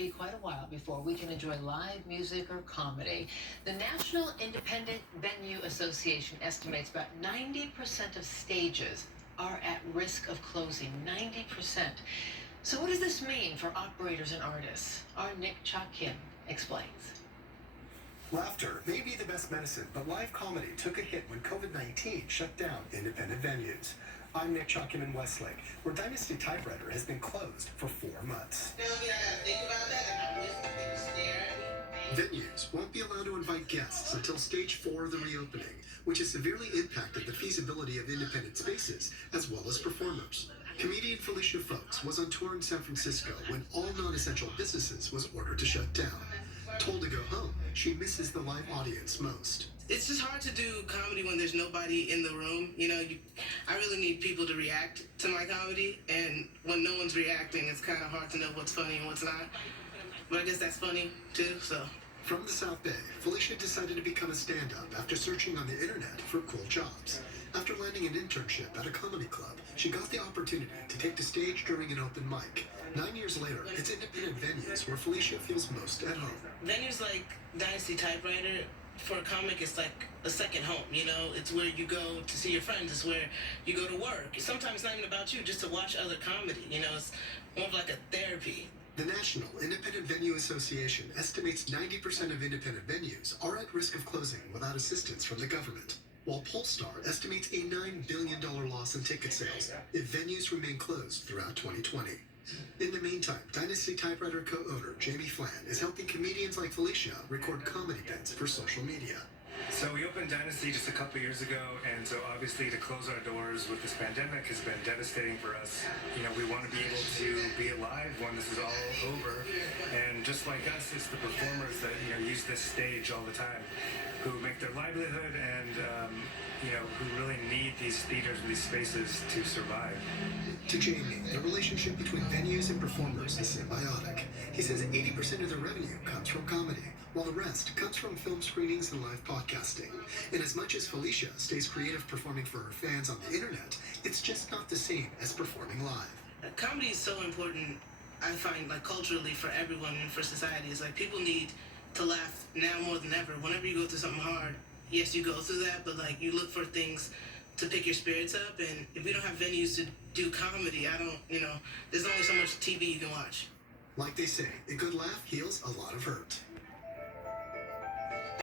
be quite a while before we can enjoy live music or comedy. The National Independent Venue Association estimates about 90% of stages are at risk of closing. 90%. So what does this mean for operators and artists? Our Nick Chakim explains. Laughter may be the best medicine, but live comedy took a hit when COVID-19 shut down independent venues. I'm Nick Chakim in Westlake, where Dynasty Typewriter has been closed for 4 months. Venues won't be allowed to invite guests until stage 4 of the reopening, which has severely impacted the feasibility of independent spaces as well as performers. Comedian Felicia Folks was on tour in San Francisco when all non-essential businesses was ordered to shut down. Told to go home, she misses the live audience most. It's just hard to do comedy when there's nobody in the room. I really need people to react to my comedy, and when no one's reacting, it's kind of hard to know what's funny and what's not. But I guess that's funny too, so. From the South Bay, Felicia decided to become a stand-up after searching on the internet for cool jobs. After landing an internship at a comedy club, she got the opportunity to take the stage during an open mic. 9 years later, it's independent venues where Felicia feels most at home. Venues like Dynasty Typewriter, for a comic, it's like a second home, It's where you go to see your friends. It's where you go to work. Sometimes it's not even about you, just to watch other comedy, It's more of like a therapy. The National Independent Venue Association estimates 90% of independent venues are at risk of closing without assistance from the government, while Pollstar estimates a $9 billion loss in ticket sales if venues remain closed throughout 2020. In the meantime, Dynasty Typewriter co-owner Jamie Flan is helping comedians like Felicia record comedy bits for social media. So we opened Dynasty just a couple years ago, and so obviously to close our doors with this pandemic has been devastating for us. We want to be able to be alive when this is all over, and just like us, it's the performers that use this stage all the time, who make their livelihood and who really need these theaters and these spaces to survive. To Jamie, the relationship between venues and performers is symbiotic. He says 80% of their revenue comes from comedy, while the rest comes from film screenings and live podcasting. And as much as Felicia stays creative performing for her fans on the internet, it's just not the same as performing live. Comedy is so important, I find, culturally for everyone and for society. It's like people need to laugh now more than ever. Whenever you go through something hard, yes, you go through that, but you look for things to pick your spirits up. And if we don't have venues to do comedy, there's only so much TV you can watch. Like they say, a good laugh heals a lot of hurt.